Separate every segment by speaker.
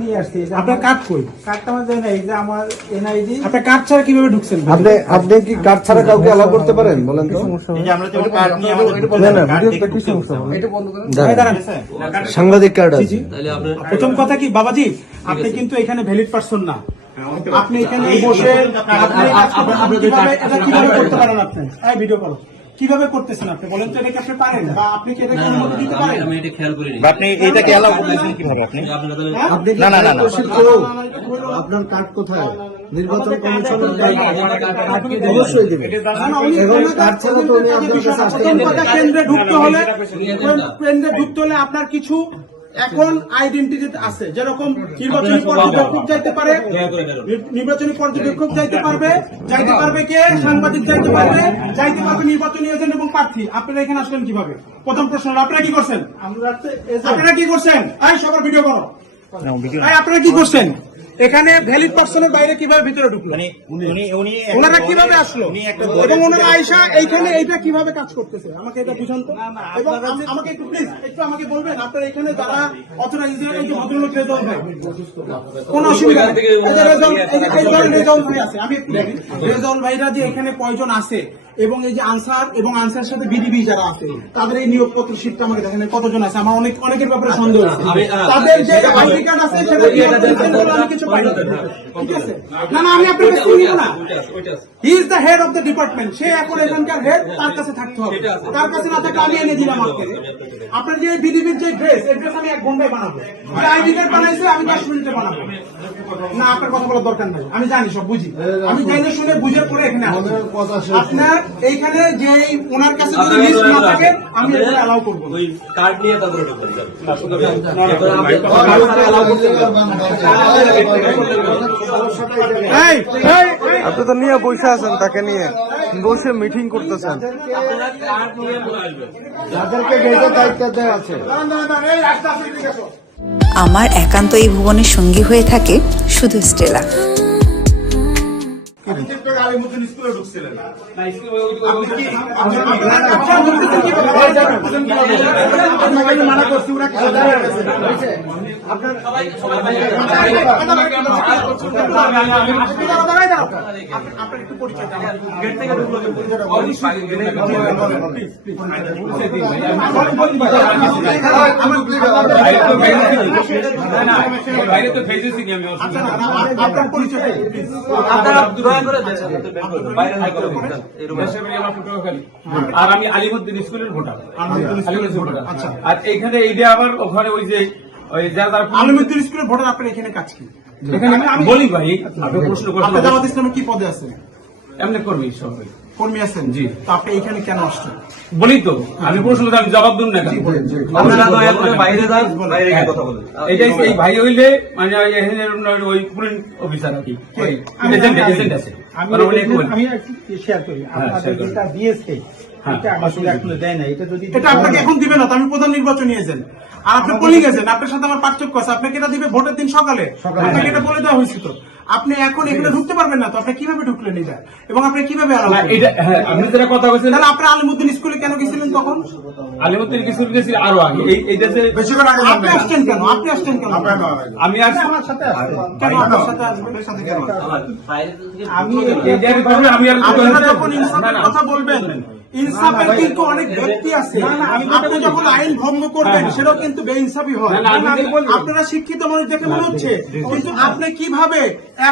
Speaker 1: নিয়ে আসছি
Speaker 2: আপনার কার্ড কই
Speaker 1: কার্ডটা আমার দেয় এই যে আমার এনআইডি
Speaker 2: আপনার কার্ড ছাড়া কীভাবে ঢুকছেন
Speaker 3: আপনি আপনি কি কার্ড ছাড়া কাউকে অ্যালাউ করতে পারেন বলেন তো
Speaker 4: এই যে আমরা যেমন কার্ড নিয়ে আমাদের
Speaker 3: না না
Speaker 4: কার্ড
Speaker 3: কি
Speaker 4: ঢুকতে
Speaker 3: সমস্যা
Speaker 4: হবে।
Speaker 2: ভাই, দাঁড়ান।
Speaker 3: সাংবাদিক কার্ড আছে
Speaker 2: প্রথম কথা কি বাবাজি আপনি কিন্তু এখানে ভ্যালিড পারসন না আপনি এখানে বসে আপনি আপনি কীভাবে এটা কীভাবে করতে পারেন আপনি এই ভিডিও করো কীভাবে করতেছেন আপনি বলেন তো এটা কি আপনি পারেন বা আপনি কি এটা অনুমতি দিতে পারেন
Speaker 5: আমি এটা খেয়াল করিনি
Speaker 4: না আপনি এটাকে এলাও করতেছেন কীভাবে আপনি
Speaker 2: হ্যাঁ?
Speaker 3: আপনি
Speaker 4: না, না, না?
Speaker 3: আপনার কার্ড কোথায় নির্বাচন কমিশনের অবশ্যই দেবে এবং কার্ড ছাড়া তো উনি আপনার কাছে আসতে।
Speaker 2: কেন্দ্রে ঢুকতে হলে কেন্দ্রে ঢুকতে হলে আপনার কিছু এখন আইডেন্টিটি আছে। যেরকম নির্বাচনী পর্যবেক্ষক যাইতে পারে নির্বাচনী পর্যবেক্ষক যাইতে পারবে যাইতে পারবে কে? সাংবাদিক যাইতে পারবে যাইতে পারবে নির্বাচনী এজেন্ট এবং প্রার্থী। আপনারা এখানে আসলেন কীভাবে? প্রথম প্রশ্ন আপনারা কি করছেন। আপনারা কি করছেন? আই সবার ভিডিও করো আপনারা কি করছেন? এখানে ভ্যালিড পার্সনের বাইরে কীভাবে ভিতরে ঢুকলো?
Speaker 4: মানে উনি উনি
Speaker 2: ওনারা কীভাবে আসলো? এবং ওনারা আইসা এইখানে এইটা কীভাবে কাজ করতেছে? আমাকে এটা বুঝান তো? এবং আমাকে একটু প্লিজ একটু আমাকে বলবেন আপনার এখানে যারা অথরাইজ এই যে ভদ্রলোক রেজাউল ভাই। কোন অসুবিধা নেই। এই রেজাউল এই এই ভাই আছে আমি রেজাউল ভাইরা যে এখানে কয়জন আছে এবং এই যে আনসার এবং আনসার সাথে বিডিবি যারা আছে তাদের এই নিয়োগপত্র শীটটা আমাকে দেখেন কতজন আছে? আমার অনেক অনেকের ব্যাপারে সন্দেহ আছে। তাদের যে আইডি কার্ড আছে সেটা আমি কিছু পাই না ঠিক আছে না না আমি আপনার কাছে নিব না he is the head of the department সে এখন এখানকার হেড তার কাছে থাকতে হবে তার কাছে না থাকলে আমি এনে দিলাম আপনাকে আপনার যে বিডিবির যে ড্রেস এই ড্রেস আমি এক ঘন্টায় বানাবো যে আইডি কার্ড বানাইছে আমি দশ মিনিটে বানাবো না আপনার কথা বলার দরকার নাই আমি জানি সব বুঝি আমি জেনে শুনে বুঝে পরে এখানে আপনার এইখানে যে ওনার কাছে যদি লিস্ট না থাকে আমি এখানে অ্যালাউ করব।
Speaker 5: ওই কার্ড নিয়ে তারপরে ঢুকবেন
Speaker 2: এই,
Speaker 3: আপনি তো নিয়ে বসে আছেন তাকে নিয়ে। বসে মিটিং করতেছেন।
Speaker 6: আমার একান্ত এই ভুবনের সঙ্গী হয়ে থাকে শুধু স্টেলা।
Speaker 2: আলিমুদ্দিন স্কুলে ঢুকছিলেন। আপনার- মানা করছি, ওরা হয়ে একটু পরিচয়। আচ্ছা, আপনার পরিচয়
Speaker 5: আপনারা করে দিন
Speaker 7: আর আমি আলিমুদ্দিন স্কুলের ভোটার
Speaker 2: আলিমুদ্দিন ভোটার, আচ্ছা।
Speaker 7: আর এখানে এইটা আবার ওখানে ওই যে
Speaker 2: আলিমুদ্দিন স্কুলের ভোটার আপনার এখানে কাজ কি?
Speaker 7: এখানে আমি বলি ভাই আপনি প্রশ্ন
Speaker 2: আপনি জামাত ইসলামে কি পদে আছেন?
Speaker 7: এমনি করবি সবাই
Speaker 2: কর্মী আছেন?
Speaker 7: জি।
Speaker 2: তো আপনি এখানে কেন আসছেন?
Speaker 7: বলি তো আমি প্রশ্ন আমি জবাব দিন না
Speaker 5: আপনারা দয়া করে বাইরে যান বাইরে গিয়ে কথা বলুন।
Speaker 7: এইটা এই ভাই হইলে মানে ওই এখানে ওই পুলিশ অফিসার আর কি এজেন্ট এজেন্ট আছে।
Speaker 1: আমি
Speaker 7: উনি একটু-
Speaker 1: আমি একটু শেয়ার করি।
Speaker 7: হ্যাঁ,
Speaker 1: আপনাদের যেটা দিয়েছে
Speaker 7: হ্যাঁ,
Speaker 1: এটা আসলে এখনও দেয় না এটা যদি
Speaker 2: এটা আপনাকে এখন দিবে না আমি প্রধান নির্বাচনী এজেন্ট আর আপনি পোলিং এজেন্ট আপনার সাথে আমার পার্থক্য আছে। আপনাকে এটা দিবে ভোটের দিন সকালে। আপনাকে এটা বলে দেওয়া হয়েছিল আপনি এখন এখানে ঢুকতে পারবেন না তো আপনি কীভাবে ঢুকলেন এটা এবং আপনি কীভাবে?
Speaker 7: এটা হ্যাঁ আপনি যেটা কথা বলছেন
Speaker 2: তাহলে আপনি আলিমুদ্দিন স্কুলে কেন গেছিলেন তখন?
Speaker 7: আলিমুদ্দিন কিছু গেছি আরও আগে। এই এইটা যে
Speaker 2: আপনি আসছেন কেন? আপনি আসছেন কেন?
Speaker 7: আমি আর
Speaker 1: আমার সাথে
Speaker 2: কেন আপনার সাথে আসবেন?
Speaker 5: বাইরে থেকে
Speaker 1: আমি
Speaker 7: আমি আর।
Speaker 2: কথা বলবেন ইনসাফের কিন্তু অনেক ব্যক্তি আছে। আপনি যখন আইন ভঙ্গ করবেন সেটাও কিন্তু বেইনসাফি হয়। আপনারা শিক্ষিত মানুষ দেখে মনে হচ্ছে। কিন্তু আপনি কীভাবে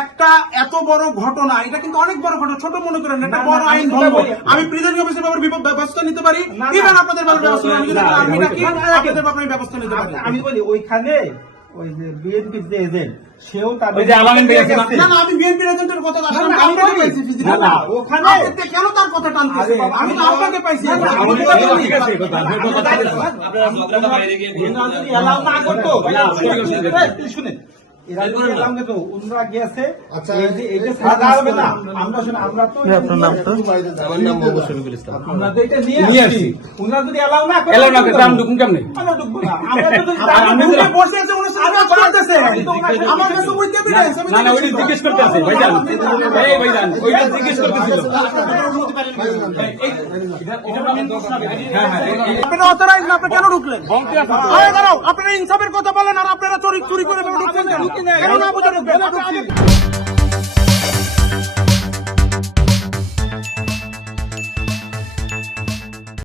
Speaker 2: একটা এত বড় ঘটনা এটা কিন্তু অনেক বড় ঘটনা ছোট মনে করেন এটা বড় আইন ভঙ্গ। আমি প্রিজেন্ট অফিসের ব্যাপারে ব্যবস্থা নিতে পারি। ইভেন আপনাদের ব্যাপারে ব্যবস্থা আমি যদি আর্মি ডাকি আপনাদের ব্যাপারে ব্যবস্থা নিতে পারি।
Speaker 1: আমি বলি ওইখানে ওই যে বিএনপির যে এজেন্ট সেও তাদের
Speaker 7: ওই যে আলামিন ভাই আছে না?
Speaker 2: না না আমি বিএনপি এজেন্টের কথা
Speaker 1: না,
Speaker 2: আমি
Speaker 1: আমি
Speaker 2: পাইছি
Speaker 1: না, না, ওখানে-
Speaker 2: আপনি কেন তার কথা টানতেছেন বাবা? আমি তো আপনাকে পাইছি
Speaker 7: ঠিক আছে, কথা, কথা বলছি।
Speaker 5: আপনারা আপনারা বাইরে গিয়ে
Speaker 1: এরা না করতো,
Speaker 7: না, ঠিক আছে, ঠিক আছে।
Speaker 1: এই, শুনেন,
Speaker 3: আচ্ছা,
Speaker 7: জিজ্ঞেস করতে আছে ভাইজান ভাইজান ওইটা জিজ্ঞেস করতেছিল। হ্যাঁ
Speaker 2: আপনারা অথরাইজ না আপনি কেন ঢুকলেন? আপনারা ইনসাফের কথা বলেন আর আপনারা চুরি চুরি করে কেন? না